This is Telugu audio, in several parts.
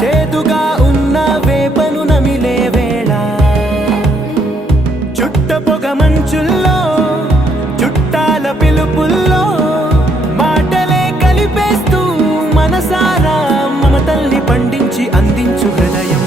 చేదుగా ఉన్న వేపను నమిలే వేళ చుట్ట పొగ మంచుల్లో చుట్టాల పిలుపుల్లో మాటలే కలిపేస్తూ మనసారా మమతల్ని పండించి అందించు హృదయం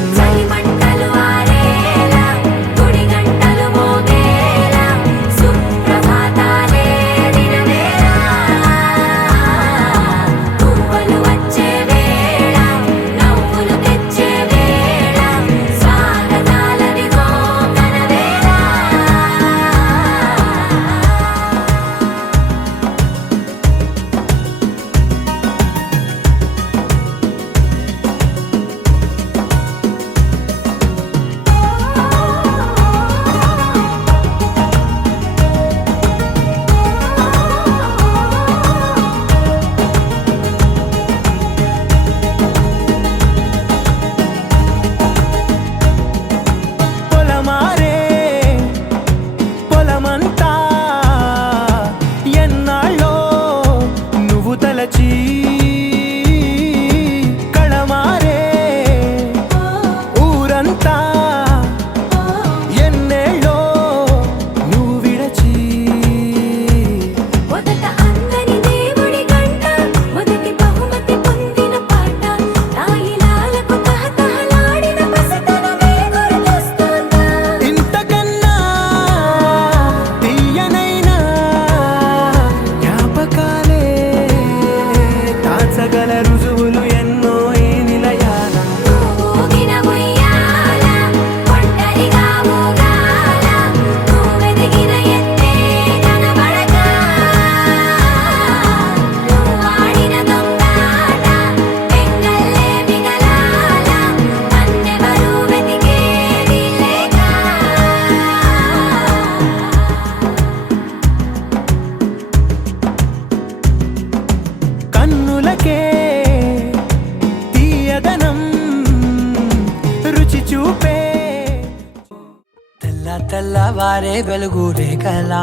తెల్లవారే వెలుగు రేఖలా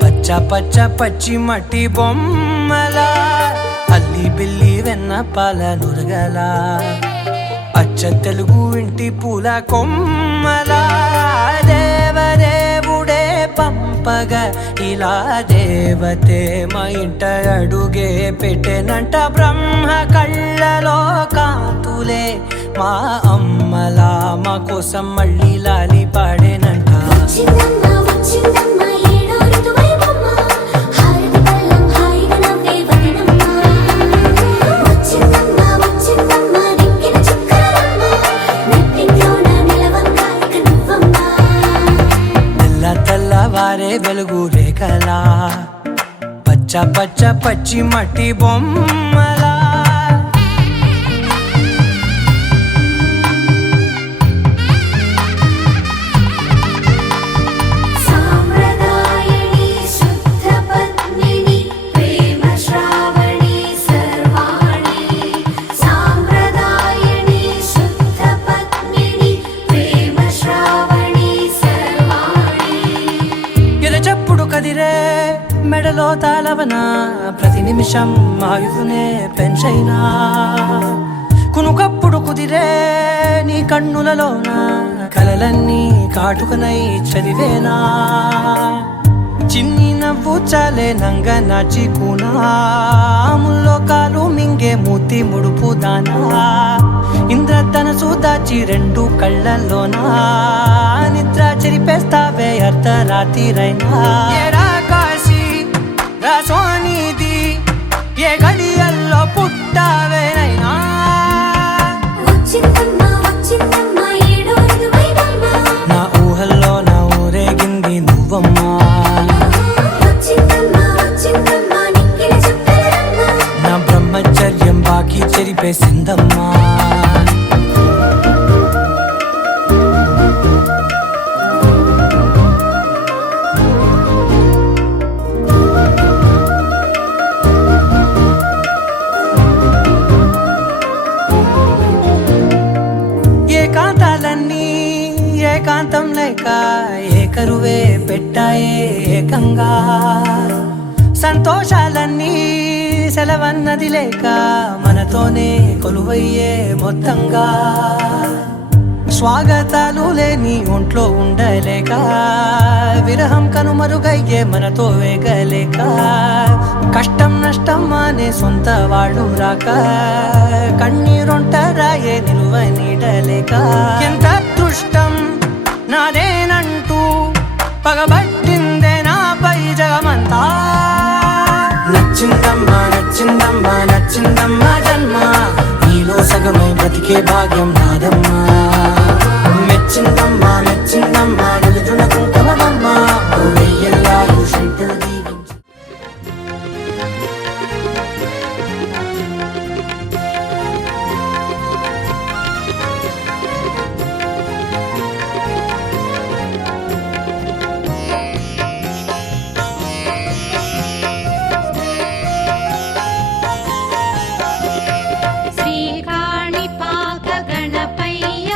పచ్చ పచ్చ పచ్చి మట్టి బొమ్మలా అల్లి బిల్లి వెన్న పాల నురగలా అచ్చ తెలుగు ఇంటి పూల కొమ్మలా దేవదేవుడే పంపగా ఇలా దేవతే మా ఇంట అడుగే పెట్టెనంట బ్రహ్మ కళ్ళలో కాంతులే మా అమ్మలా మా కోసం మళ్ళీ లాలి పాడేనంట తెల్లవారే వెలుగు రేఖలా పచ్చ పచ్చ పచ్చి మట్టి బొమ్మలా మెడలో తాళవన ప్రతి నిమిషం ఆయుధునే పెంచైనా కునుకప్పుడు కుదిరే నీ కన్నులలోన కలలన్నీ కాటుకనై చదివేనా చిన్ని నవ్వు చాలే నంగ నాచి కూనాముల్లో కాలు మింగే మూతి ముడుపు దానా ఇంద్రధనసు దాచి రెండు కళ్ళల్లోనా నిద్ర చెరిపేస్తావే అర్ధరాత్రిరైనా సోనిది ఏ గడియల్లో పుట్టావేనైనా నా ఊహల్లో నా ఊరేగింది నువ్వమ్మా నా బ్రహ్మచర్యం బాకీ చెరిపేసిందమ్మా ఏకాంతం లేక ఏకరువే పెట్టాయే ఏకంగా సంతోషాలన్నీ సెలవన్నది లేక మనతోనే కొలువయ్యే మొత్తంగా స్వాగతాలు లేని ఒంట్లో ఉండలేక విరహం కనుమరుగయ్యే మనతో వేగలేక కష్టం నష్టం అనే సొంత వాళ్ళు రాక కన్నీరొంటరాయే నిలువ నీడలేక ఎంత అదృష్టం నాదేనంటూ పగబట్టిందే నాపై జగమంతా నచ్చిందమ్మా నచ్చిందమ్మా నచ్చిందమ్మా జన్మ నీలో సగమై బ్రతికే భాగ్యం నాదమ్మా మెచ్చిందమ్మా మెచ్చిందమ్మా నిలుచున కుంకుమమ్మా వెయ్యల్లా శిల్పులు దీవించి శ్రీకాణిపాక గణపయ్య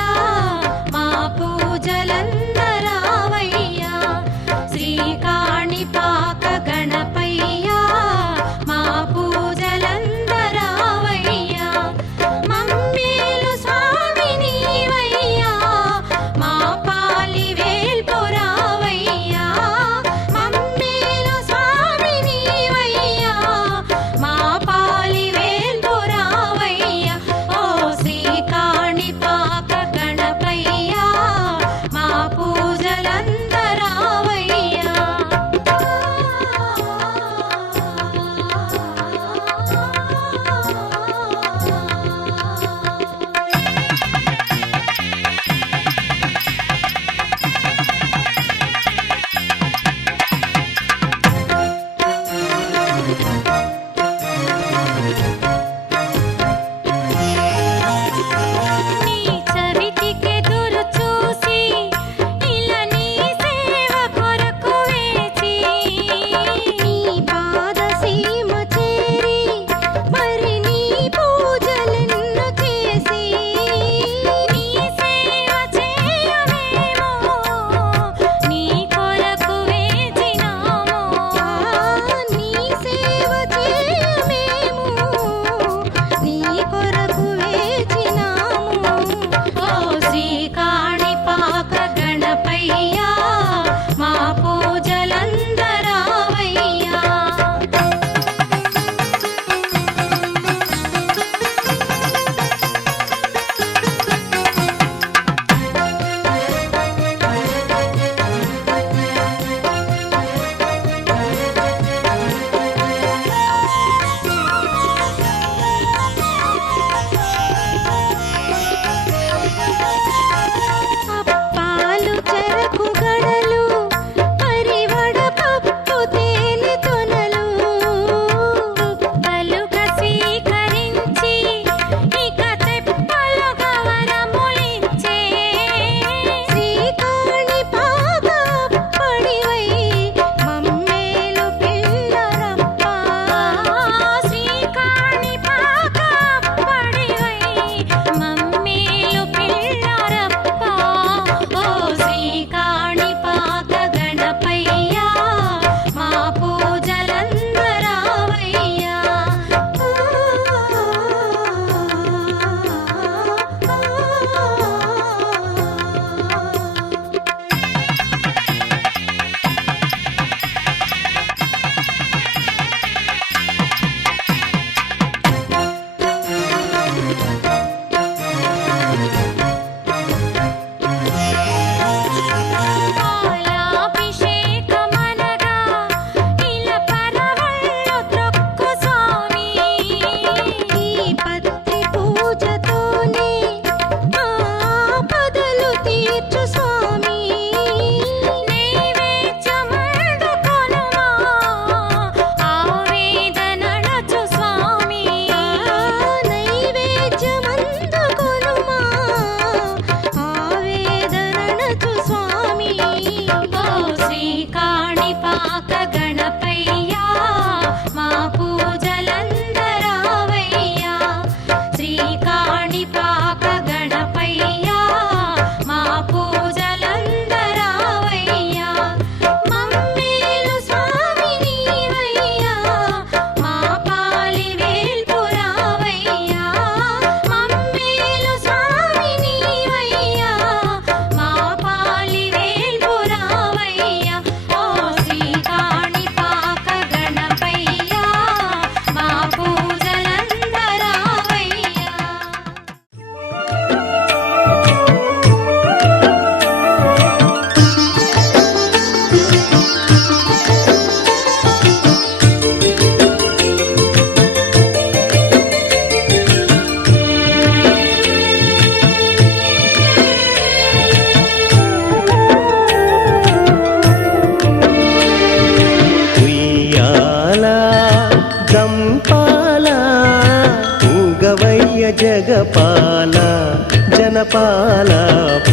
జనపాల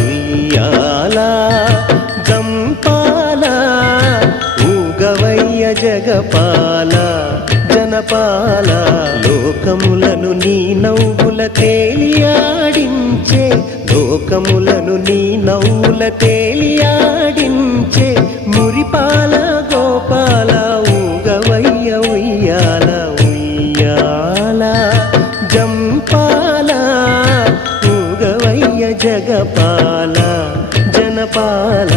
ఉయ్యాల జంపాల ఊగవయ్య జగపాల జనపాల లోకములను నీ నవ్వుల తేలియాడించే లోకములను నీ నవ్వుల తేలియాడించే మురిపాల గోపాల ఊగవయ్య ఉయ్యాల ఉయ్యాల జంపాల ఊగవయ్య జగపాల జనపాల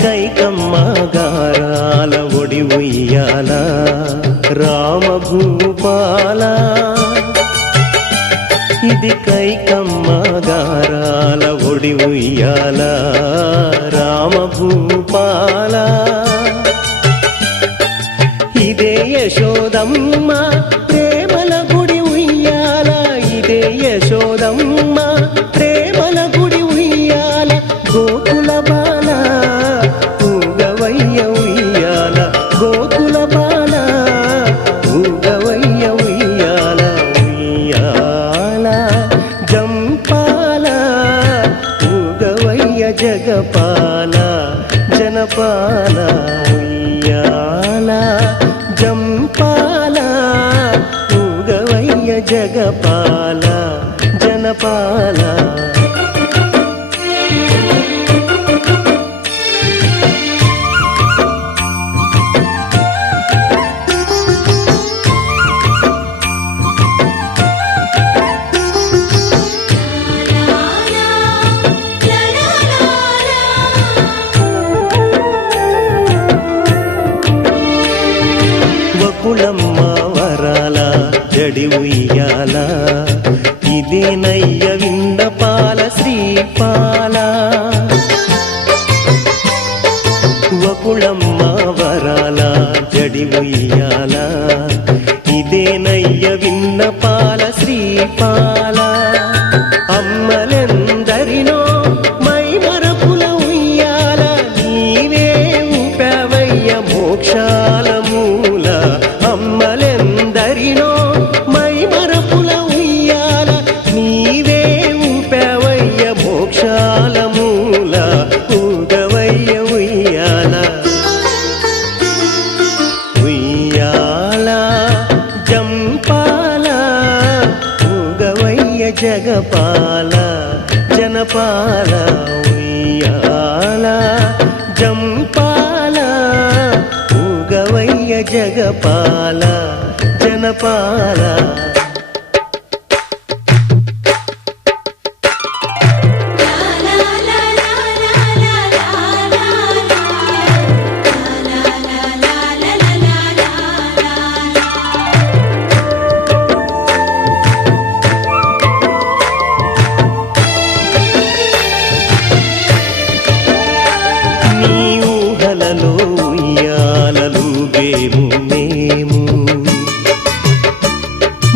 కైకమ్మ గారాల ఒడి ఉయ్యాల రామభూపాల ఇది కైకమ్మ గారాల ఒడి ఉయ్యాల రామభూపాల ఇదే యశోదమ్మ ప్రేమల గుడి ఉయ్యాల ఇదే యశోదమ్మ ప్రేమల గుడి ఉయ్యాల గోకుల బాల ఊగవయ్య ఉయ్యాల గోకుల బాల ఊగవయ్య ఉయ్యాల ఉయ్యాల జంపాల ఊగవయ్య జగపాల జనపాల ఉయ్యాల జంపాల ఊగవయ్య జగపాల జనపాల వకుళమ్మ వరాల జడి ఉయ్యాల ఇదే నయ్య విన్నపాల శ్రీపాల వకుళమ్మ వరాల జడి ఉయ్యాల ఇదే నయ్య విన్నపాల శ్రీపాల అమ్మలెందరినో మై మరపుల ఉయ్యాల నీవే ఊపావయ్య మోక్షాల మూల అమ్మలెందరినో మై మరపుల ఉయ్యాల నీవే ఊపావయ్య మోక్షాల మూల ఊగవయ్య ఉయ్యాల ఉయ్యాల జంపాల ఊగవయ్య జగపాల జనపాల ఉయ్యాల జంపాల ఊగవయ్య జగపాల జనపాల నీ ఊహలలో ఉయ్యాలలుగేము మేము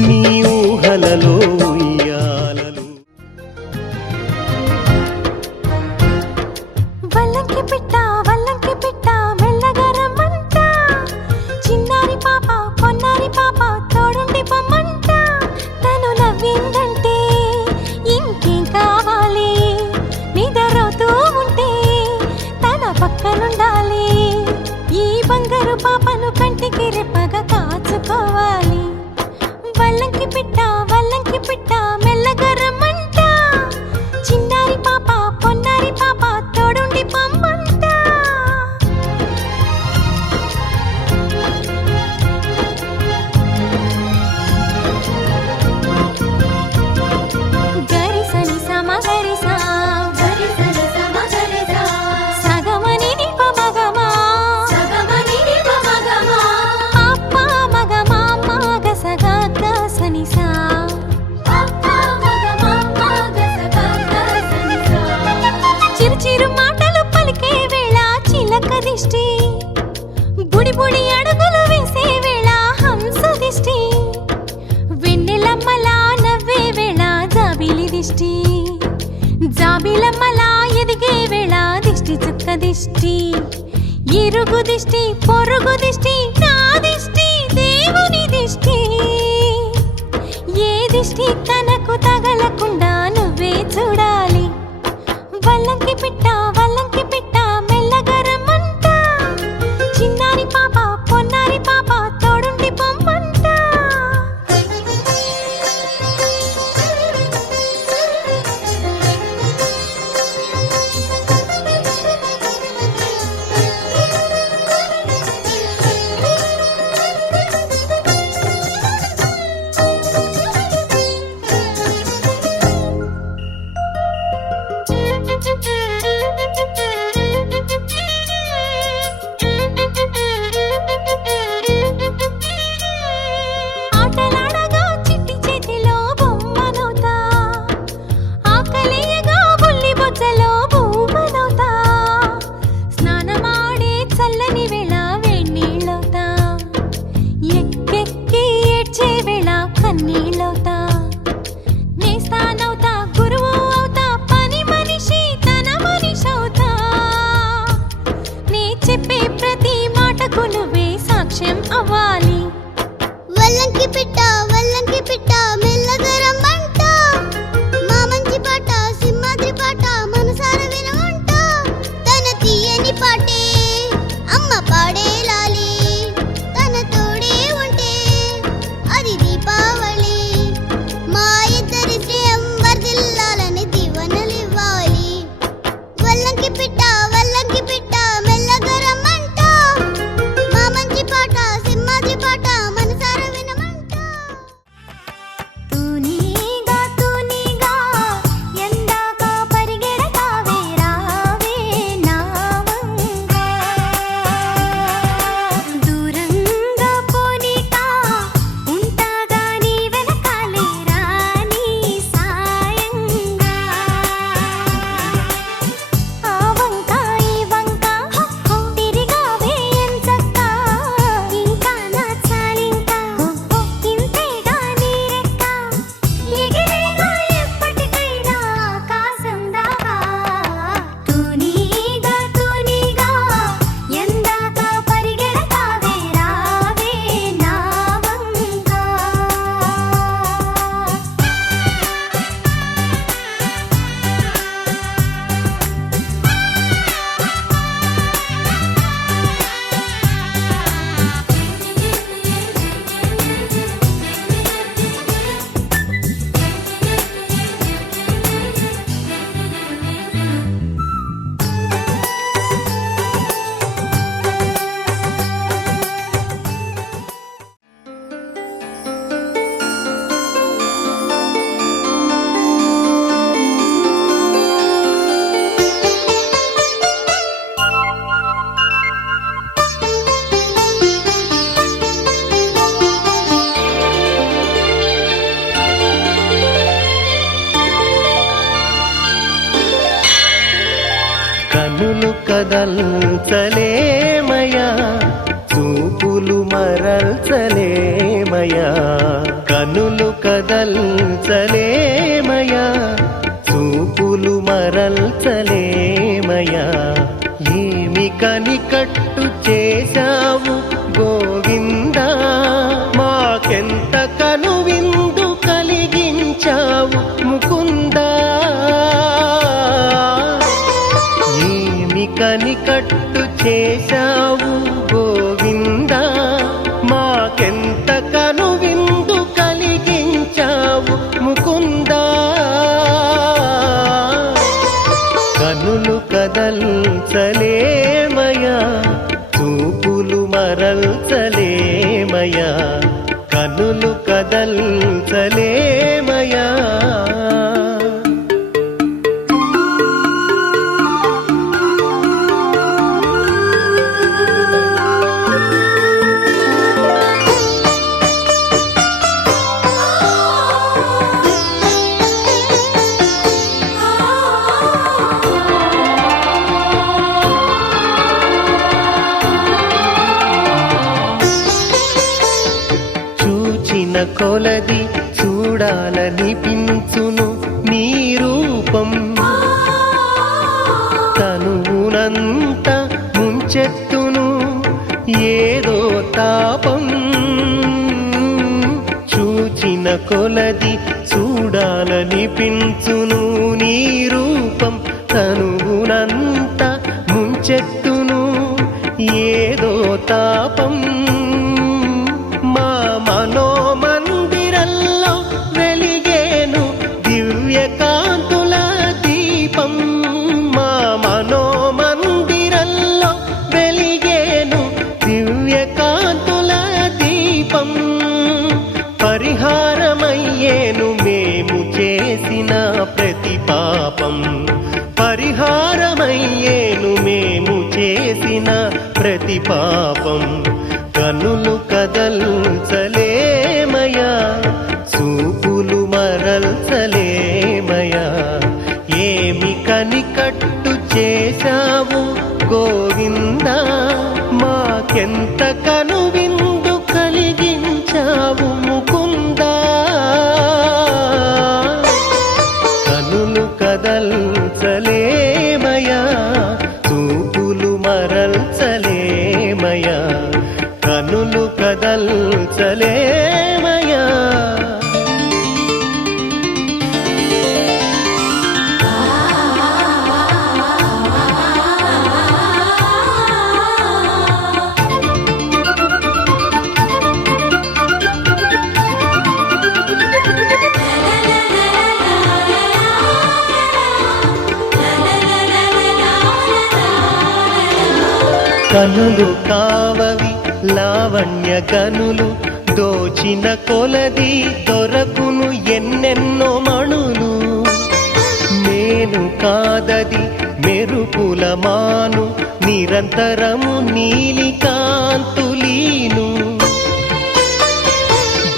నీ ఊహలలో ఉయ్యాలలు వల్లంకి పిట్ట మెల్లగా రమ్మంట చిన్నారి పాప పొన్నారి పాప తోడుండి పొమ్మంట తను నవ్విందంటే ఇంకేం కావాలి నిద్రవుతూ ఉంటే పక్కనుండాలి ఈ బంగారు పాపను కంటికి రెప్పగా కాచు దిష్టి ఇరుగు దిష్టి పొరుగు దిష్టి నా దిష్టి దేవుని దిష్టి ఏ దిష్టి తనకు తగలకుండా నువ్వే చూడాలి వల్లంకి పిట్ట మెల్లగా రమ్మంట చిన్నారి పాప పొన్నారి పాప తోడుండి పొమ్మంట ఆటలాడగా చిట్టి చేతిలో బొమ్మనవుతా ఆకలేయగా బుల్లి బొజ్జలో బొమ్మనవుతా స్నానమాడే చల్లని వేళ వేణీళ్ళవుతా ఎక్కెక్కి ఏడ్చే వేళ కన్నీళ్ళవుతా నేస్తానవుతా గురువు అవుతా పని మనిషి తన మనిషవుతా నే చెప్పే ప్రతి మాటకు నువ్వే సాక్ష్యం అవ్వాలి వల్లంకి పిట్ట మెల్లగా రమ్మంట మా మంచి పాట సింహాద్రి పాట మనసార వినమంట తన తీయని పాటే అమ్మ పాడే లాలి తన తోడే ఉంటే అది దీపావళి మా ఇద్దరి శ్రేయం వర్ధిల్లాలని దీవెనలివ్వాలి వల్లంకి పిట్ట మెల్లగా రమ్మంట మా మంచి పాట సింహాద్రి పాట మనసార వినమంట తూనీగా ఎందాక పరిగెడతావే రావే నావంగా దూరంగా పోనీక ఉంటాగా నీ వెనకాలే రాని సాయంగా ఆ వంక ఈ వంక తిరిగావే ఎంచక్క ఇంకా నా చాలింకా ఇంతేగా నీ రెక్క ఎగిరేగా ఎప్పటికైనా ఆకాశం దాకా తూనీగా ఎందాక పరిగెడతావే రావే నావంగా కనులు కదల్చలేమయా చూపులు మరల్చలేమయా కనులు కదల్చలేమయా చూపులు మరల్చలేమయా ఏమి కనికట్టు చేశావు గోవిందా మాకెంత కనువిందు కలిగించావు ముకుందా ఏమి కనికట్టు చేశావు గోవిందా మాకెంత కనువిందు కలిగించావు ముకుందా కనులు కదల్చలేమయా చూపులు మరల్చలేమయా కనులు కదల్చలేమయా చూచిన కొలది చూడాలనిపించును నీ రూపం తనువునంతా ముంచెత్తును ఏదో తాపం చూచిన కొలది చూడాలనిపించును నీ రూపం తనువునంత ముంచెత్తును ఏదో తాపం మా మనోమందిరల్లో వెలిగేను దివ్యకాంతుల దీపం మా మనోమందిరల్లో వెలిగేను దివ్యకాంతుల దీపం పరిహారమయ్యేను మేము చేసిన ప్రతి పాపం పరిహారమయ్యేను మేము చేసిన ప్రతి పాపం కనులు కదల్చలేమయా చూపులు మరల్చలేమయా ఏమి కనికట్టు చేశావు గోవిందా మాకెంత కనువిందు కలిగించావు ముకుందా కనులు కదల్చలేమయా చూపులు మరల్చలేమయా కనులు కదల్చలేమయా కనులు కావవి లావణ్య కనులు దోచిన కొలది దొరకును ఎన్నెన్నో మణులు నేను కాదది మెరుపుల మాను నిరంతరము నీలి కాంతులీను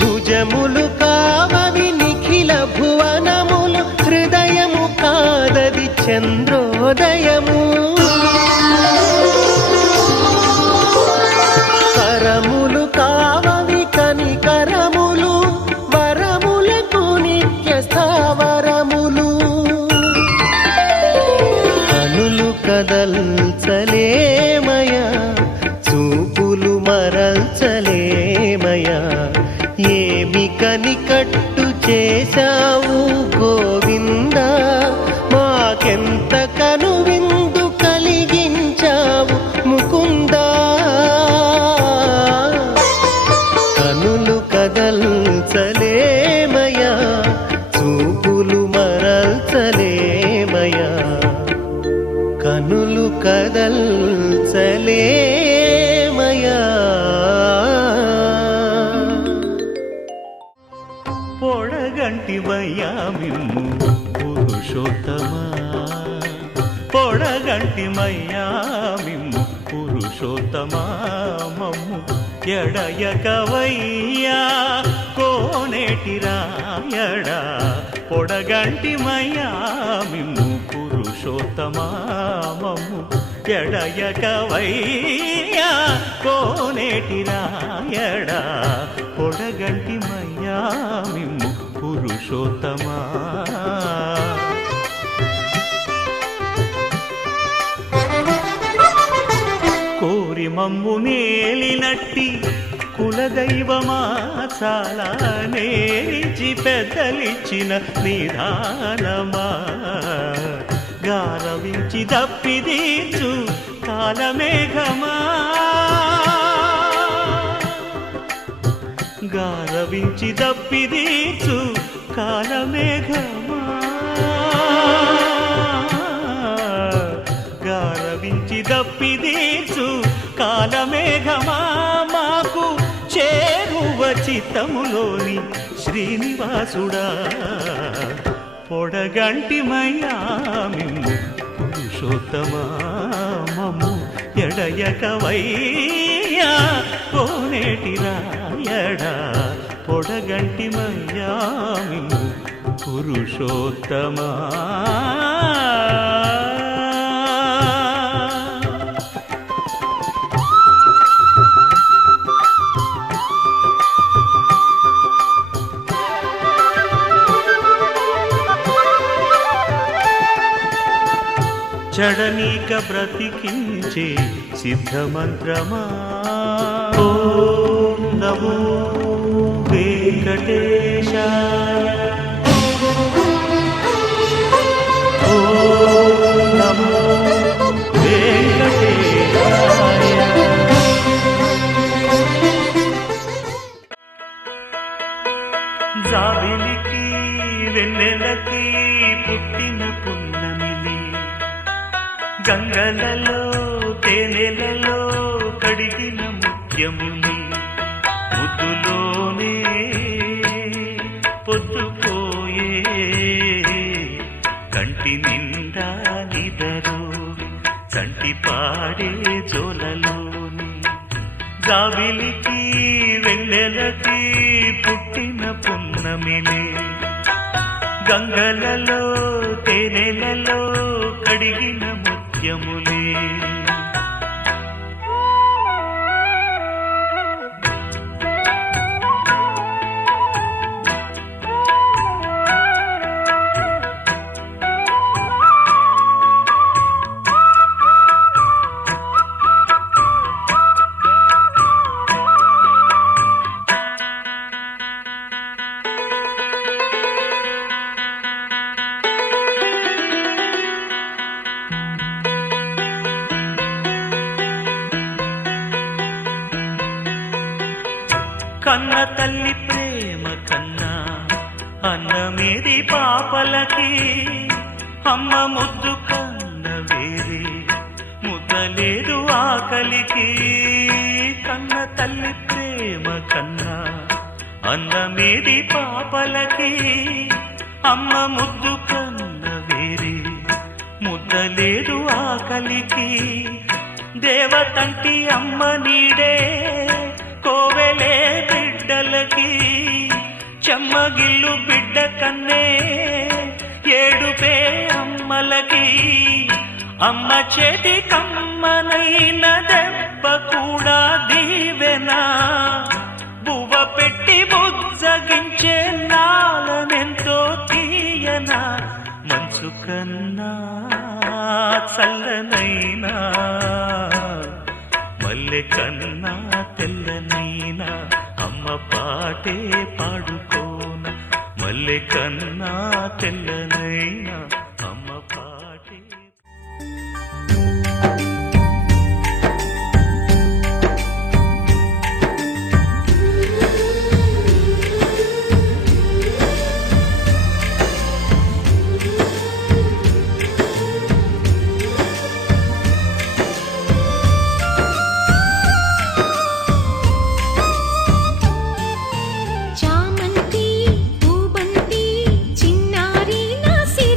భుజములు కావవి నిఖిల భువనములు హృదయము కాదది చంద్రోదయము కరములు కావవి కనికరములు వరములకు నిత్య స్థావరములు కనులు కదల్చలేమయా చూపులు మరల్చలేమయా ఏమి కనికట్టు చేశావు గోవిందా మాకెంత కనువిందు కలిగించావు ముకుందా కనులు కదల్చలేమయా చూపులు మరల్చలేమయా కనులు కదల్చలేమయా పొడగంటివయ్యా మిమ్ము పురుషోత్తమా పొడగంటిమయ్యా మిమ్ము పురుషోత్తమా మమ్ము ఎడయకవయ్యా కోనేటి రాయడా పొడగంటిమయ్యా మిమ్ము పురుషోత్తమా మమ్ము ఎడయకవయ్యా కోనేటి రాయడా పొడగంటిమయ్యా మిమ్ము పురుషోత్తమా కోరి మమ్ము నేలినట్టి కులదైవమా చాలా నేరిచి పెద్దలిచ్చిన నిదానమా గారవించి దప్పిదీర్చు కాలమేఘమా గారవించి దప్పిదీర్చు కాలమేఘమా గారవించి దప్పిదీర్చు కాలమేఘమా మాకు చేరువ చిత్తములోని శ్రీనివాసుడా పొడగంటిమయ్యా మిమ్ము పురుషోత్తమా మమ్ము ఎడయకవయ్యా కోనేటి రాయడా పొడగంటిమయ్యా మిమ్ము పురుషోత్తమా చెడనీక బ్రతికించే సిద్ధమంత్రమా ఓం నమో వెంకటేశాయ ఓం నమో వెంకటేశాయ. జాబిలికి వెన్నెలకి పుట్టిన పున్నమిలి గంగలలో తేనెలలో కడిగిన ముత్యముని ముద్దులోనే పొద్దుపోయే కంటి నిండా నిదరు కంటి పాడే జోలలోని జాబిలికి వెన్నెలకి పుట్టిన పున్నమిలే గంగలలో తేనెలలో కడిగిన ముత్యములే కన్న తల్లి ప్రేమ కన్నా అన్నమేది పాపలకి అమ్మ ముద్దు కన్న వేరే ముద్దలేదు ఆకలికి కన్న తల్లి ప్రేమ కన్నా అన్నమేది పాపలకి అమ్మ ముద్దు కన్న వేరే ముద్దలేదు ఆకలికి దేవతంటి అమ్మ నీడే కోవెలే బిడ్డలకి చెమ్మగిల్లు బిడ్డ కన్నే ఏడుపే అమ్మలకి అమ్మ చేతి కమ్మనైన దెబ్బ కూడా దీవెనా బువ్వ పెట్టి బుజ్జగించే నాలనెంతో తీయనా మనసు కన్నా చల్లనైనా మల్లె కన్నా తెల్లనైనా అమ్మ పాటే పాడుకోన మల్లె కన్నా తెల్లనైనా అమ్మ పాటే. చామంతి పూబంతి చిన్నారి నా సిరి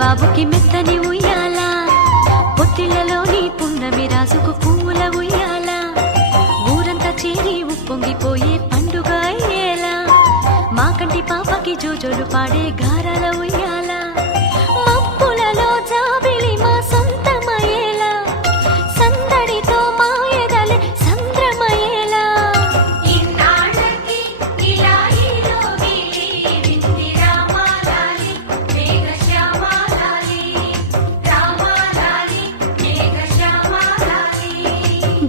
బాబుకి మెత్తని ఉయ్యాల పొత్తిళ్లలోని పున్నమి రాజుకు పువ్వుల ఉయ్యాల ఊరంతా చేరి ఉప్పొంగిపోయే పండుగ అయ్యేలా మా కంటి పాపకి జోజోలు పాడే గారాల ఉయ్యాల మబ్బులలో జాబిలి మా సొంతమయ్యేలా సందడితో మా ఎదలే సంద్రమయ్యేలా ఇన్నాళ్ళకి ఇలా ఈలోగిలి వింది రామాలాలి మేఘశ్యామాలాలి రామాలాలి మేఘశ్యామాలాలి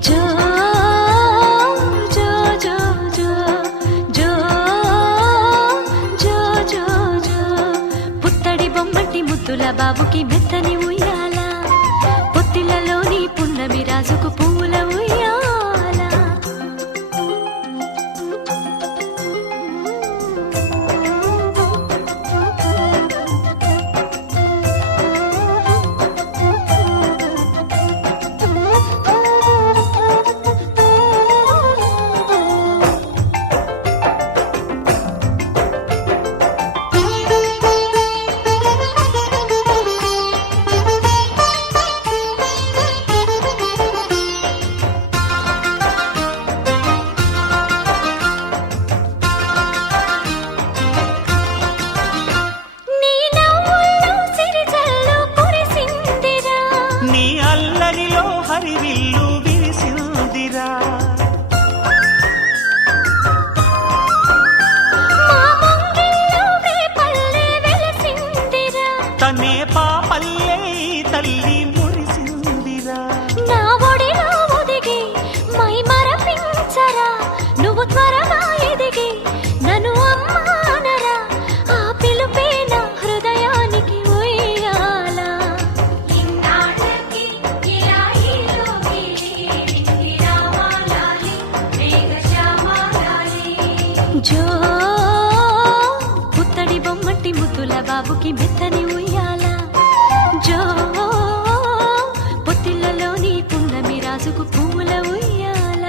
జో జో జో జో జో జో జో జో పుత్తడి బొమ్మటి ముద్దుల బాబుకి మెత్తని ఉయ్యాల పొత్తిళ్లలోని పున్నమి రాజుకు పువ్వుల ఉయ్యాల నీ నవ్వుల్లో సిరిజల్లు కురిసిందిరా నీ అల్లరిలో హరివిల్లు విరిసిందిరా మా ముంగిల్లో వేపల్లె వెలసిందిరా తనే పాపల్లే ఈ తల్లి మురిసిందిరా నా ఒడిలో ఒదిగి మై మరపించరా నువ్వు త్వరగా ఎదిగి నన్ను అమ్మానరా ఆ పిలుపే నా హృదయానికి ఉయ్యాల ఇన్నాళ్ళకి ఇలా ఈలోగిలి వింది రామాలాలి మేఘశ్యామాలాలి జో పుత్తడి బొమ్మటి ముద్దుల బాబుకి మెత్తని ఉయ్యాల జో పొత్తిళ్లలోని పున్నమి రాజుకు పువ్వుల ఉయ్యాల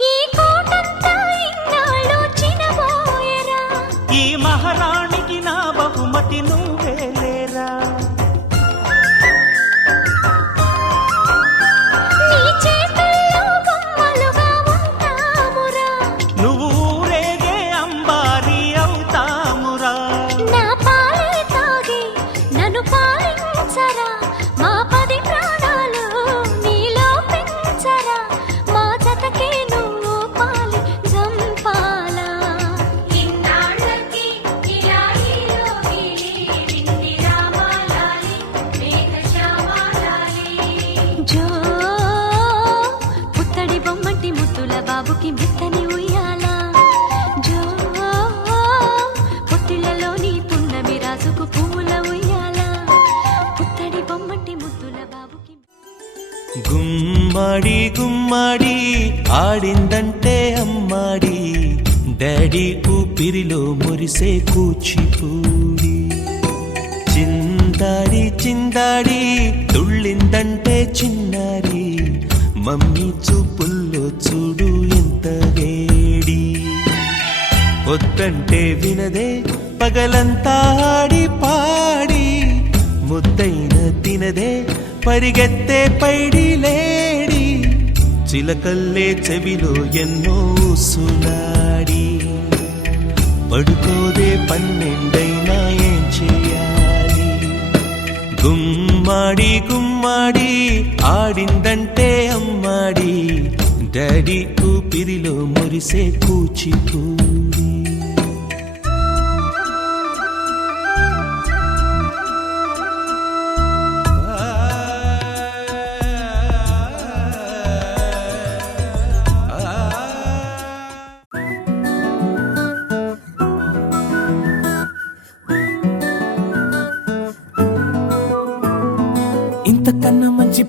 ఈ కోటంతా ఇన్నాళ్ళు చినబోయెరా ఈ మహారాణికి నా బహుమతి నువ్వేలేరా నీ చేతుల్లో బొమ్మలుగా ఉంటామురా నువ్వు ఊరేగే అంబారి అవుతామురా నా పాలే తాగి నన్ను పాలించరా మా 10 ప్రాణాలు నీలో పెంచరా మా జతకే నువ్వు పాలి జంపాలా ఇన్నాళ్ళకి ఇలా ఈలోగిలి వింది రామాలాలి మేఘశ్యామాలాలి జో పుత్తడి బొమ్మటి ముద్దుల బాబుకి మెత్తని ఉయ్యాల జో పొత్తిళ్లలోని పున్నమి రాజుకు పువ్వుల ఉయ్యాల పుత్తడి బొమ్మటి ముద్దుల బాబుకి గుమ్మడి గుమ్మడి ఆడిందంటే అమ్మాడి డాడీ ఊపిరిలో మురిసే కూచిపూడి చిందాడి చిందాడి తుళ్ళిందంటే చిన్నారి మమ్మీ చూపుల్లో చూడు ఎంత వేడి వద్దంటే వినదే పగలంతా ఆడి పాడి ముద్దైన తినదే పరిగెత్తే పైడి లేడి చిలకల్లే చెవిలో ఎన్నో సులాడి పడుకోదే 12 ఏం చేయాలి గుమ్మాడి గుమ్మాడి ఆడిందంటే అమ్మాడి డాడీ ఊపిరిలో మురిసే కూచిపూడి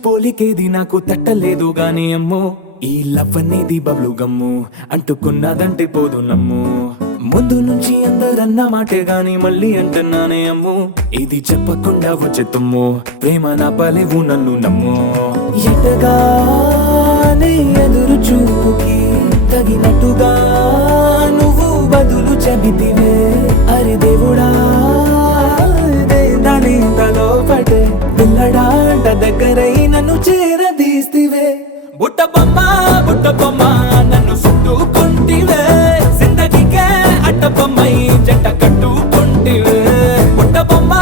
పోలికేది నాకు తట్టలేదు గాని అమ్మో ఈ లవ్ అనేది బబ్లు గమ్ము అంటుకున్నదంటే పోదు నమ్ము ముందు నుంచి అందరన్న మాటే గాని మళ్ళీ అంటున్నానే అమ్ము ఇది చెప్పకుండా వచ్చే తుమ్ము ప్రేమ నా పలేవు నన్ను నమ్ము ఎటగానే ఎదురు చూపుకి తగినట్టుగా నువ్వు బదులు చెబితివే అరే దేవుడా దాని తలో పడే పిల్లడాంట దగ్గరై నన్ను చేరదీస్తివే బుట్ట బొమ్మ నన్ను చుట్టుకుంటివే జిందగీకే అట్ట బొమ్మై జంట కట్టుకుంటివే బుట్ట బొమ్మ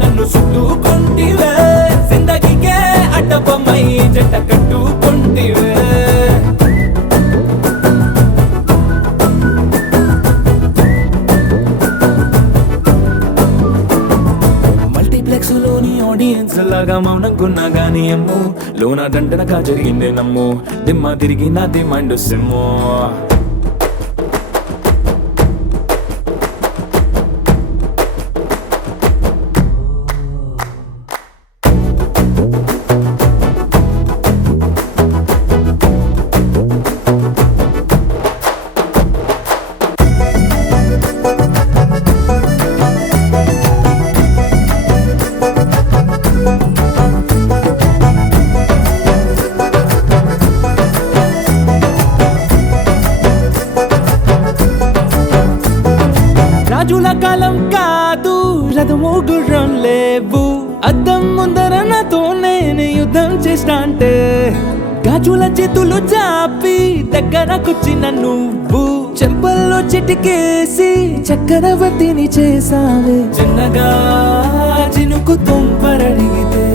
నన్ను చుట్టుకుంటివే జిందగీకే అట్ట బొమ్మై జంట కట్టుకుంటివే మల్టీప్లెక్స్ లోని ఆడియన్స్ లాగా మౌనంకున్నా గానీ అమ్ము లోన దండనగా జరిగిందే నమ్ము దిమ్మ తిరిగి నా దిమ్మండు సిమ్ము రాజుల కాలం కాదు రథము గుర్రం లేవు అద్దం ముందర నాతో నేను యుద్ధం చేస్తా అంటే గాజుల చేతులు చాపి దగ్గరకొచ్చిన నువ్వు చెంపల్లో చిటికేసి చక్రవర్తిని చేసావే చిన్నగా చినుకు తుంపరడిగితే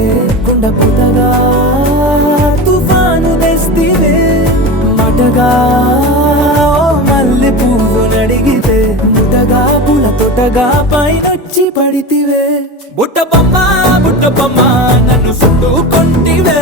కుండ పుటగా తుఫాను తెస్తివే మాటగా మల్లె పువ్వు నడిగితే ముదగా పూల తోటగా పైనొచ్చి పడితివే బుట్ట బొమ్మ నన్ను చుట్టుకుంటివే